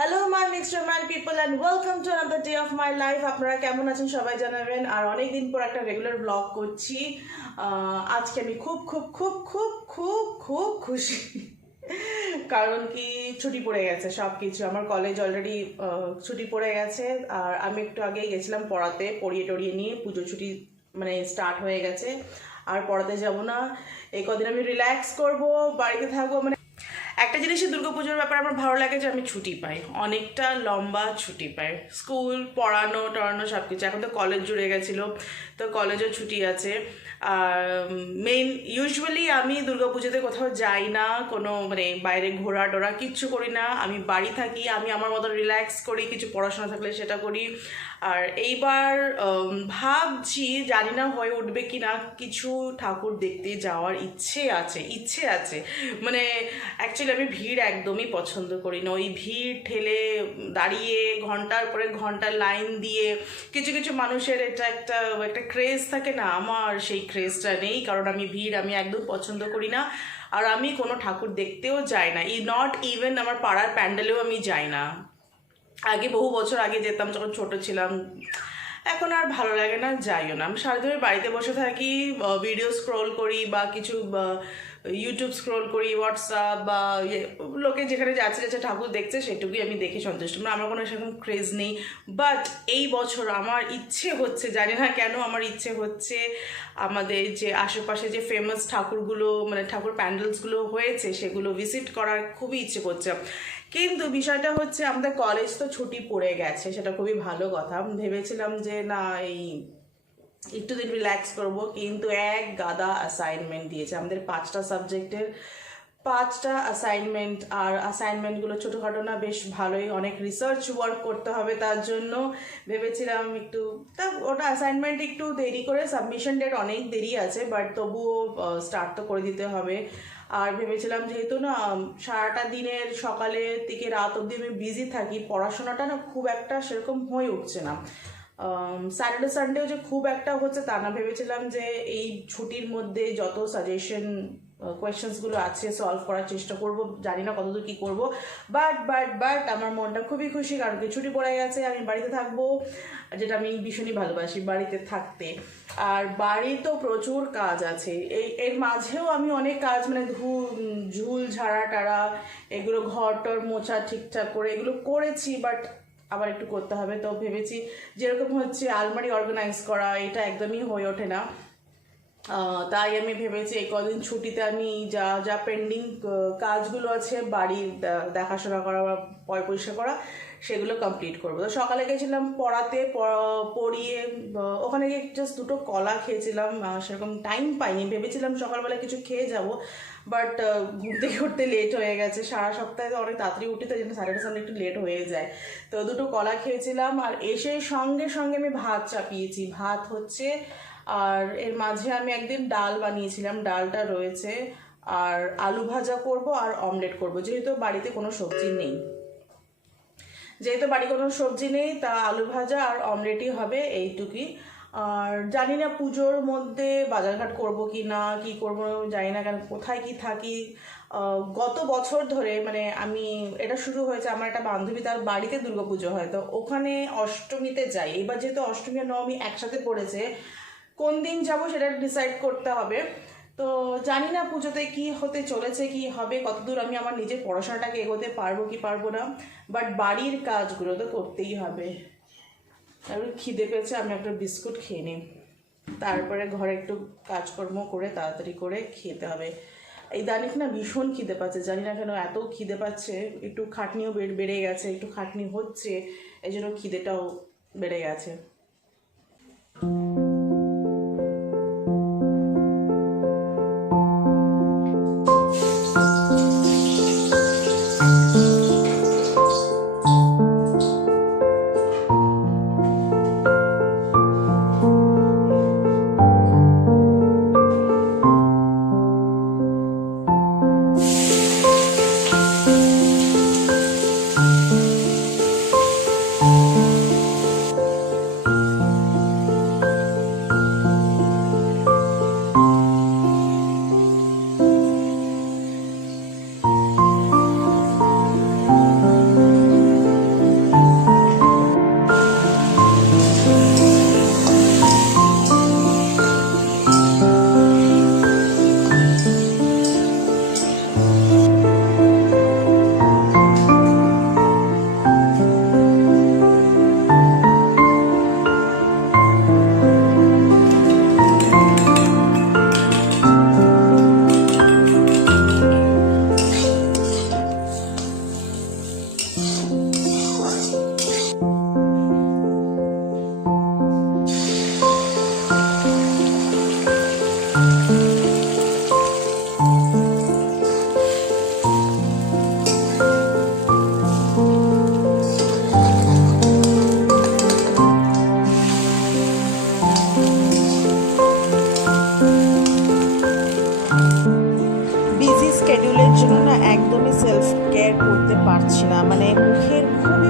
Hello my mixed Roman people and welcome to another day of my life. আপনারা কেমন আছেন সবাই জানাবেন। আর অনেক দিন পর একটা রেগুলার ব্লগ করছি। আজকে আমি খুব খুব খুব খুব খুব খুব খুশি, কারণ কি ছুটি পড়ে গেছে সব কিছু। আমার কলেজ অলরেডি ছুটি পড়ে গেছে, আর আমি একটু আগেই গেছিলাম পড়াতে, পড়িয়ে টড়িয়ে নিয়ে পুজো ছুটি মানে স্টার্ট হয়ে গেছে। আর পড়াতে যাব না, এই কদিন আমি রিল্যাক্স করব, বাড়িতে থাকবো। মানে একটা জিনিসই দুর্গাপুজোর ব্যাপারে আমার ভালো লাগে যে আমি ছুটি পাই, অনেকটা লম্বা ছুটি পাই। স্কুল পড়ানো টড়ানো সব কিছু, এখন তো কলেজ জুড়ে গেছিলো, তো কলেজও ছুটি আছে। আর ইউজুয়ালি আমি দুর্গাপুজোতে কোথাও যাই না, কোনো মানে বাইরে ঘোরা টোরা কিচ্ছু করি না, আমি বাড়ি থাকি, আমি আমার মতো রিল্যাক্স করি, কিছু পড়াশোনা থাকলে সেটা করি। আর এইবার ভাবছি, জানি না হয়ে উঠবে কি না, কিছু ঠাকুর দেখতে যাওয়ার ইচ্ছে আছে। মানে অ্যাকচুয়ালি আমি ভিড় একদমই পছন্দ করি না, ওই ভিড় ঠেলে দাঁড়িয়ে ঘন্টার পরে ঘন্টা লাইন দিয়ে কিছু কিছু মানুষের এটা একটা একটা ক্রেজ থাকে না, আমার সেই ক্রেজটা নেই, কারণ আমি একদম পছন্দ করি না। আর আমি কোনো ঠাকুর দেখতেও যাই না, নট ইভেন আমার পাড়ার প্যান্ডেলেও আমি যাই না। আগে বহু বছর আগে যেতাম যখন ছোট ছিলাম, এখন আর ভালো লাগে না, যাইও না। আমি সারাদিন বাড়িতে বসে থাকি, ভিডিও স্ক্রোল করি বা কিছু ইউটিউব স্ক্রোল করি, হোয়াটসঅ্যাপ বা লোকে যেখানে যাচ্ছে যাচ্ছে ঠাকুর দেখছে সেটুকুই আমি দেখে সন্তুষ্ট, মানে আমার কোনো সেরকম ক্রেজ নেই। বাট এই বছর আমার ইচ্ছে হচ্ছে, জানি না কেন আমার ইচ্ছে হচ্ছে, আমাদের যে আশেপাশে যে ফেমাস ঠাকুরগুলো মানে ঠাকুর প্যান্ডেলসগুলো হয়েছে সেগুলো ভিজিট করার খুবই ইচ্ছে করছে। কিন্তু বিষয়টা হচ্ছে আমাদের কলেজ তো ছুটি পড়ে গেছে, সেটা খুবই ভালো কথা। ভেবেছিলাম যে না, এই একটু দিন রিল্যাক্স করবো, কিন্তু এক গাদা অ্যাসাইনমেন্ট দিয়েছে আমাদের 5টা সাবজেক্টের, 5টা অ্যাসাইনমেন্ট। আর অ্যাসাইনমেন্টগুলো ছোটোখাটো না, বেশ ভালোই, অনেক রিসার্চ ওয়ার্ক করতে হবে, তার জন্য ভেবেছিলাম একটু তা ওটা অ্যাসাইনমেন্ট একটু দেরি করে, সাবমিশন ডেট অনেক দেরি আছে, বাট তবুও স্টার্ট তো করে দিতে হবে। আর ভেবেছিলাম যেহেতু না সারাটা দিনের সকালে থেকে রাত অবধি আমি বিজি থাকি, পড়াশোনাটা না খুব একটা সেরকম হয়ে উঠছে না। স্যাটারডে সানডেও যে খুব একটা হচ্ছে তা না, ভেবেছিলাম যে এই ছুটির মধ্যে যত সাজেশন কোয়েশ্চেন্সগুলো আছে সলভ করার চেষ্টা করব, জানি না কতদূর কী করবো। বাট আমার মনটা খুবই খুশি, কারণ কি ছুটি পড়ে গেছে, আমি বাড়িতে থাকবো, যেটা আমি ভীষণই ভালোবাসি বাড়িতে থাকতে। আর বাড়ি তো প্রচুর কাজ আছে, এর মাঝেও আমি অনেক কাজ মানে ঝুল ঝাড়া টাড়া এগুলো, ঘর টর মোছা ঠিকঠাক করে এগুলো করেছি, বাট আবার একটু করতে হবে। তো ভেবেছি যেরকম হচ্ছে আলমারি অর্গানাইজ করা, এটা একদমই হয়ে ওঠে না। তাই আমি ভেবেছি এই কদিন ছুটিতে আমি যা যা পেন্ডিং কাজগুলো আছে বাড়ির দেখাশোনা করা বা পরিষ্কার করা, সেগুলো কমপ্লিট করবো। তো সকালে গেছিলাম পড়াতে, পড়িয়ে ওখানে গিয়ে জাস্ট 2টো কলা খেয়েছিলাম, সেরকম টাইম পাইনি, ভেবেছিলাম সকালবেলা কিছু খেয়ে যাব, বাট ঘুম থেকে উঠতে লেট হয়ে গেছে। সারা সপ্তাহে তো অনেক তাড়াতাড়ি উঠি, তাই জন্য স্যাটারডে সানডে একটু লেট হয়ে যায়। তো 2টো কলা খেয়েছিলাম, আর এসে সঙ্গে সঙ্গে আমি ভাত চাপিয়েছি, ভাত হচ্ছে, আর এর মাঝে আমি একদিন ডাল বানিয়েছিলাম, ডালটা রয়েছে, আর আলু ভাজা করব আর অমলেট করব, যেহেতু বাড়িতে কোনো সবজি নেই। তা আলু ভাজা আর অমলেটই হবে, এইটুকুই। আর জানি না পুজোর মধ্যে বাজারঘাট করব কি না, কি করব জানি না, কারণ কোথায় কি থাকি। গত বছর ধরে মানে আমি, এটা শুরু হয়েছে আমার একটা বান্ধবী, তার বাড়িতে দুর্গাপুজো হয়, তো ওখানে অষ্টমীতে যাই। এবার যেহেতু অষ্টমী আর নবমী একসাথে পড়েছে, কোন দিন যাব সেটা ডিসাইড করতে হবে। তো জানি না পুজোতে কি হতে চলেছে, কি হবে, কতদূর আমি আমার নিজের পড়াশোনাটাকে এগোতে পারবো কি পারবো না, বাট বাড়ির কাজগুলো তো করতেই হবে। আর খিদে পেয়েছে, আমি একটা বিস্কুট খেয়ে নিই, তারপরে ঘরে একটু কাজকর্ম করে তাড়াতাড়ি করে খেতে হবে। এই দানিক না ভীষণ খিদে পাচ্ছে, জানি না কেন এত খিদে পাচ্ছে, একটু খাটনিও বেড়ে গেছে, একটু খাটনি হচ্ছে, এই জন্য খিদেটাও বেড়ে গেছে।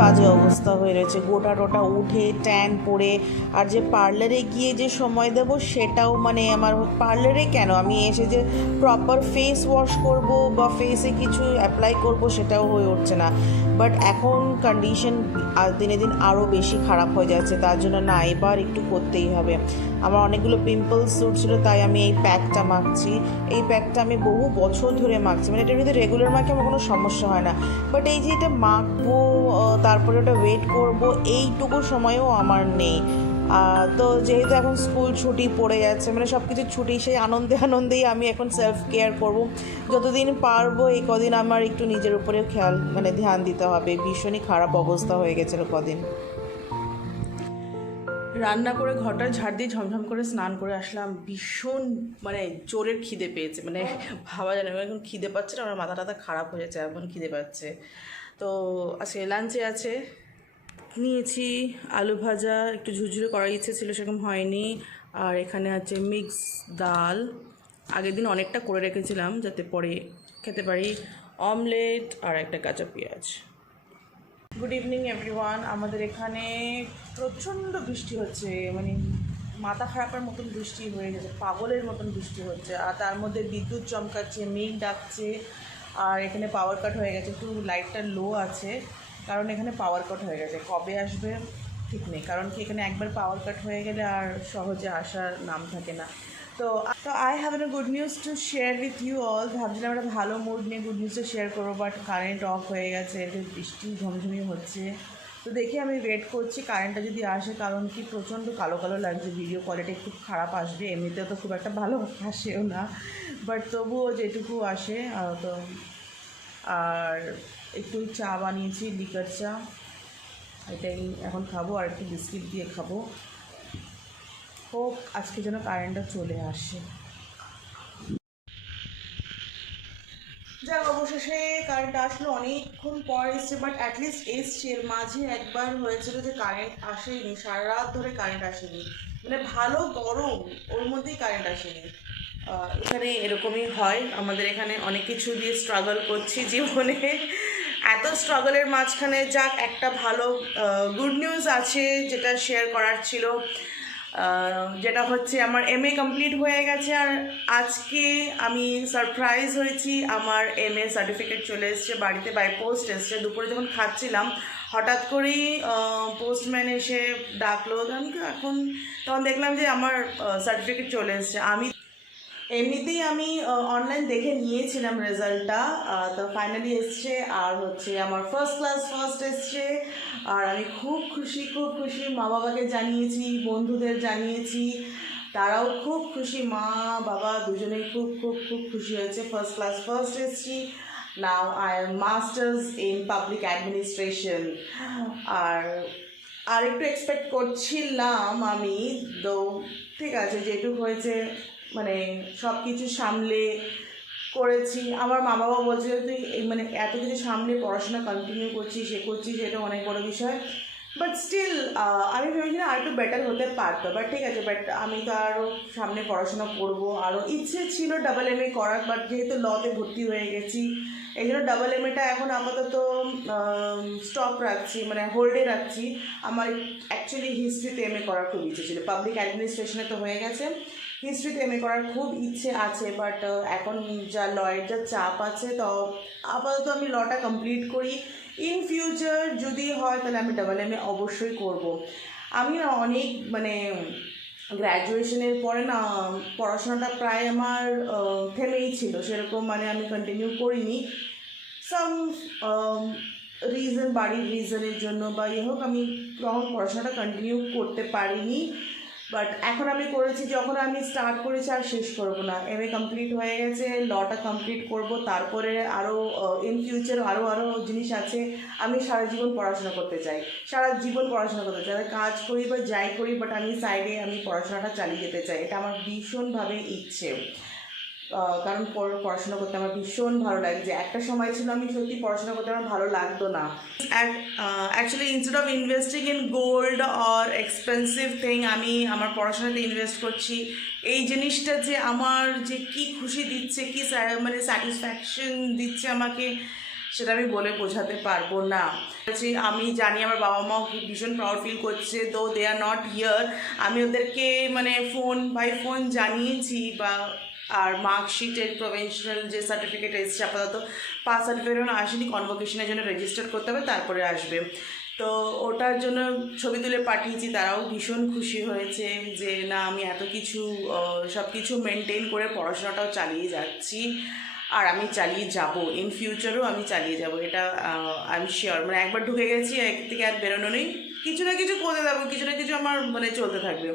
বাজে অবস্থা হয়ে রয়েছে, গোটা টোটা উঠে ট্যান পড়ে। আর যে পার্লারে গিয়ে যে সময় দেবো সেটাও মানে আমার পার্লারে কেন, আমি এসে যে প্রপার ফেস ওয়াশ করব বা ফেসে কিছু অ্যাপ্লাই করব সেটাও হয়ে উঠছে না। বাট এখন কন্ডিশন দিনে দিন আরও বেশি খারাপ হয়ে যাচ্ছে, তার জন্য না এবার একটু করতেই হবে। আমার অনেকগুলো পিম্পলস উঠছিল, তাই আমি এই প্যাকটা মাখছি। এই প্যাকটা আমি বহু বছর ধরে মাখছি, মানে এটা যদি রেগুলার মাখি আমার কোনো সমস্যা হয় না। বাট এই যে এটা মাখবো তারপরে ওটা ওয়েট করব, এইটুকু সময়ও আমার নেই। তো যেহেতু এখন স্কুল ছুটি পড়ে যাচ্ছে, মানে সব কিছু ছুটি, সেই আনন্দে আনন্দেই আমি এখন সেলফ কেয়ার করব যতদিন পারবো। এই কদিন আমার একটু নিজের উপরেও খেয়াল মানে ধ্যান দিতে হবে, ভীষণই খারাপ অবস্থা হয়ে গেছিলো কদিন। রান্না করে ঘরটা ঝাড় দিয়ে ঝমঝম করে স্নান করে আসলাম, ভীষণ মানে জোরের খিদে পেয়েছে, মানে ভাবা যায় না, এখন খিদে পাচ্ছে না, আমার মাথা টাথা খারাপ হয়ে যাচ্ছে, এখন খিদে পাচ্ছে। তো আজকে লাঞ্চে আছে নিয়েছি আলু ভাজা, একটু ঝুরঝুরে করার ইচ্ছে ছিল, সেরকম হয়নি। আর এখানে আছে মিক্স ডাল, আগের দিন অনেকটা করে রেখেছিলাম যাতে পরে খেতে পারি, অমলেট আর একটা কাঁচা পেঁয়াজ। Good evening everyone. আমাদের এখানে প্রচণ্ড বৃষ্টি হচ্ছে, মানে মাথা খারাপের মতন বৃষ্টি হয়ে গেছে, পাগলের মতন বৃষ্টি হচ্ছে। আর তার মধ্যে বিদ্যুৎ চমকাচ্ছে, মেঘ ডাকছে, আর এখানে পাওয়ার কাট হয়ে গেছে। একটু লাইটটা লো আছে কারণ এখানে পাওয়ার কাট হয়ে গেছে, কবে আসবে ঠিক নেই। কারণ কি এখানে একবার পাওয়ার কাট হয়ে গেলে আর সহজে আসার নাম থাকে না। তো I have a good news to share with you all. ভাবছিলাম একটা ভালো মুড নিয়ে গুড নিউজটা শেয়ার করবো, বাট কারেন্ট অফ হয়ে গেছে, বৃষ্টি ঝমঝমি হচ্ছে। তো দেখি আমি ওয়েট করছি কারেন্টটা যদি আসে, কারণ কি প্রচণ্ড কালো কালো লাগছে, ভিডিও কোয়ালিটি খুব খারাপ আসবে, এমনিতেও তো খুব একটা ভালো আসেও না, বাট তবুও যেটুকু আসে। তো আর একটু চা বানিয়েছি, লিকার চা, এটাই এখন খাবো, আর একটু বিস্কিট দিয়ে খাবো। হোক আজকে যেন কারেন্টটা চলে আসে। যাক, অবশেষে কারেন্ট আসলো, অনেকক্ষণ পর এসছে, বাট অ্যাটলিস্ট এসছে। এর মাঝে একবার হয়েছিল যে কারেন্ট আসেনি, সারা রাত ধরে কারেন্ট আসেনি, মানে ভালো গরম, ওর মধ্যেই কারেন্ট আসেনি। এখানে এরকমই হয়, আমাদের এখানে অনেক কিছু দিয়ে স্ট্রাগল করছি জীবনে। এত স্ট্রাগলের মাঝখানে যাক একটা ভালো গুড নিউজ আছে যেটা শেয়ার করার ছিল, যেটা হচ্ছে আমার MA কমপ্লিট হয়ে গেছে। আর আজকে আমি সারপ্রাইজ হয়েছি, আমার MA সার্টিফিকেট চলে এসছে বাড়িতে, বাই পোস্ট এসছে। দুপুরে যখন খাচ্ছিলাম হঠাৎ করেই পোস্টম্যান এসে ডাকলো, এখন তখন দেখলাম যে আমার সার্টিফিকেট চলে এসছে। আমি এমনিতেই আমি অনলাইন দেখে নিয়েছিলাম রেজাল্টটা, তো ফাইনালি এসছে, আর হচ্ছে আমার ফার্স্ট ক্লাস ফার্স্ট এসছে। আর আমি খুব খুশি, খুব খুশি, মা বাবাকে জানিয়েছি, বন্ধুদের জানিয়েছি, তারাও খুব খুশি, মা বাবা দুজনেই খুব খুব খুব খুশি হয়েছে, ফার্স্ট ক্লাস ফার্স্ট এসছি। Now I am masters in public administration. আর একটু এক্সপেক্ট করছিলাম আমি, তো ঠিক আছে যেটুকু হয়েছে, মানে সব কিছু সামলে করেছি। আমার মা বাবা বলছে তুই মানে এত কিছু সামলে পড়াশোনা কন্টিনিউ করছিস, এটা অনেক বড় বিষয়। বাট স্টিল আমি ভেবেছিলাম আর একটু বেটার হতে পারতো, বাট ঠিক আছে। বাট আমি তো আরও সামনে পড়াশোনা করবো, আরও ইচ্ছে ছিল MA করার, বাট যেহেতু লতে ভর্তি হয়ে গেছি এই জন্য MAটা এখন আপাতত স্টপ রাখছি, মানে হোল্ডে রাখছি। আমার অ্যাকচুয়ালি হিস্ট্রিতে MA করার খুব ইচ্ছে ছিল, পাবলিক অ্যাডমিনিস্ট্রেশনে তো হয়ে গেছে, হিস্ট্রিতে MA করার খুব ইচ্ছে আছে। বাট এখন যা লয়ের যা চাপ আছে, তো আপাতত আমি লটা কমপ্লিট করি, ইন ফিউচার যদি হয় তাহলে আমি MA অবশ্যই করব। আমি না অনেক মানে গ্র্যাজুয়েশনের পরে না পড়াশোনাটা প্রায় আমার থেমেই ছিল, সেরকম মানে আমি কন্টিনিউ করিনি, সাম রিজন, বাড়ির রিজনের জন্য বা হোক, আমি তখন পড়াশোনাটা কন্টিনিউ করতে পারিনি। বাট এখন আমি করেছি, যখন আমি স্টার্ট করেছি আর শেষ করবো না, MA কমপ্লিট হয়ে গেছে, লটা কমপ্লিট করব, তারপরে আরও ইন ফিউচার আরও জিনিস আছে। আমি সারা জীবন পড়াশোনা করতে চাই, কাজ করি বা যাই করি, বাট আমি সাইডে আমি পড়াশোনাটা চালিয়ে যেতে চাই, এটা আমার ভীষণভাবে ইচ্ছে। কারণ পড়াশোনা করতে আমার ভীষণ ভালো লাগে, যে একটা সময় ছিল আমি সত্যি পড়াশোনা করতে আমার ভালো লাগতো না। Actually instead of investing in gold or expensive thing, আমি আমার পড়াশোনাতে ইনভেস্ট করছি। এই জিনিসটা যে আমার যে কি খুশি দিচ্ছে, কি মানে স্যাটিসফ্যাকশন দিচ্ছে আমাকে, সেটা আমি বলে বোঝাতে পারবো না। আমি জানি আমার বাবা মাও ভীষণ প্রাউড ফিল করছে, দো দে আর নট হিয়ার। আমি ওদেরকে মানে ফোন বাই ফোন জানিয়েছি বা আর মার্কশিটের প্রফেশনাল যে সার্টিফিকেট এসছে আপাতত পাস সার্টিফিকেট আসেনি, কনভোকেশনের জন্য রেজিস্টার করতে হবে তারপরে আসবে। তো ওটার জন্য ছবি তুলে পাঠিয়েছি, তারাও ভীষণ খুশি হয়েছে যে না আমি এত কিছু সব কিছু মেনটেন করে পড়াশোনাটাও চালিয়ে যাচ্ছি আর আমি চালিয়ে যাব, ইন ফিউচারও আমি চালিয়ে যাব, এটা আই এম শিওর। মানে একবার ঢুকে গেছি এক থেকে আর বেরোনো নেই, কিছু না কিছু করতে থাকবো, কিছু না কিছু আমার মানে চলতে থাকবে,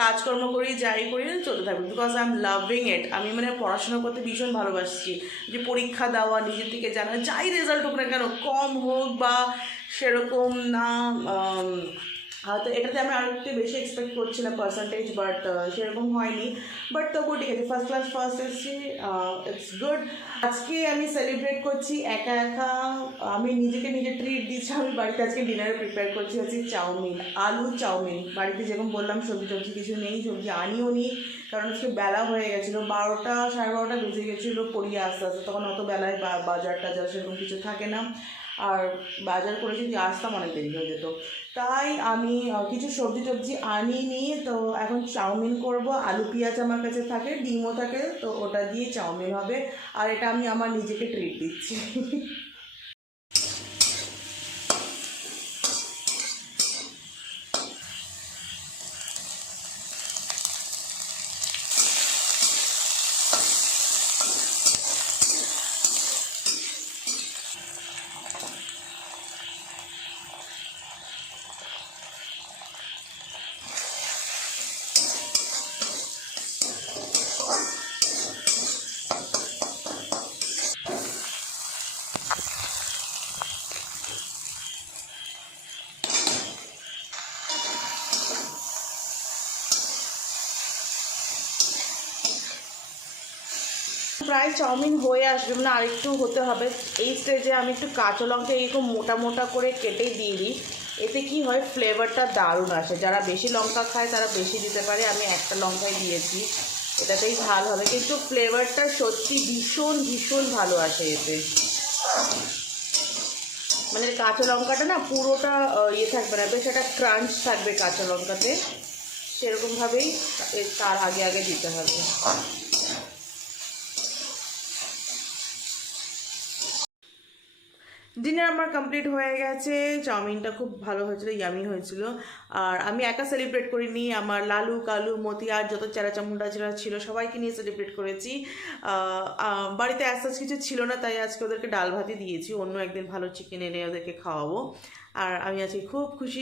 কাজকর্ম করি যাই করি চলতে থাকবে, বিকজ আই এম লাভিং ইট। আমি মানে পড়াশোনা করতে ভীষণ ভালোবাসছি, যে পরীক্ষা দেওয়া, নিজের থেকে জানা, যাই রেজাল্ট হোক না কেন, কম হোক বা সেরকম না, হয়তো এটাতে আমি আরও একটু বেশি এক্সপেক্ট করছিলাম পার্সেন্টেজ, বাট সেরকম হয়নি, বাট তবুও ঠিক আছে, ফার্স্ট ক্লাস ফার্স্ট এসেছি, ইটস গুড। আজকে আমি সেলিব্রেট করছি একা একা, আমি নিজেকে নিজে ট্রিট দিচ্ছি। আমি বাড়িতে আজকে ডিনারে প্রিপেয়ার করছি হচ্ছে চাউমিন, আলু চাউমিন। বাড়িতে যেরকম বললাম সবজি টবজি কিছু নেই, সবজি আনিও নি, কারণ আজকে বেলা হয়ে গেছিলো, 12টা সাড়ে 12টা বেজে গেছিলো পড়িয়ে আস্তে আস্তে, তখন অত বেলায় বাজার টাজার সেরকম কিছু থাকে না, আর বাজার করে যদি আসতাম অনেক দেরি হয়ে যেত, তাই আমি কিছু সবজি টবজি আনিনি। তো এখন চাউমিন করব, আলু পেঁয়াজ আমার কাছে থাকে, ডিমও থাকে, তো ওটা দিয়ে চাউমিন হবে, আর এটা আমি আমার নিজেকে ট্রিট দিচ্ছি। প্রায় চাউমিন হয়ে আসবে, মানে আরেকটু হতে হবে। এই স্টেজে আমি একটু কাঁচা লঙ্কা এরকম মোটা মোটা করে কেটে দিয়ে দিই, এতে কি হয় ফ্লেভারটা দারুণ আসে। যারা বেশি লঙ্কা খায় তারা বেশি দিতে পারে, আমি একটা লঙ্কাই দিয়েছি, এটাতেই ভালো হবে, কিন্তু ফ্লেভারটা সত্যি ভীষণ ভীষণ ভালো আসে এতে। মানে কাঁচা লঙ্কাটা না পুরোটা ইয়ে থাকবে না, বেশ একটা ক্রাঞ্চ থাকবে কাঁচা লঙ্কাতে, সেরকমভাবেই তার আগে আগে দিতে হবে। ডিনার আমার কমপ্লিট হয়ে গেছে, চাউমিনটা খুব ভালো হয়েছিল, ইয়ামি হয়েছিল। আর আমি একা সেলিব্রেট করিনি, আমার লালু কালু মতি আর যত চেরাচামুন্ডা যারা ছিল সবাইকে নিয়ে সেলিব্রেট করেছি। বাড়িতে অ্যাজ কিছু ছিল না, তাই আজকে ওদেরকে ডাল ভাতই দিয়েছি, অন্য একদিন ভালো চিকেন এনে ওদেরকে খাওয়াবো। আর আমি আজকে খুব খুশি।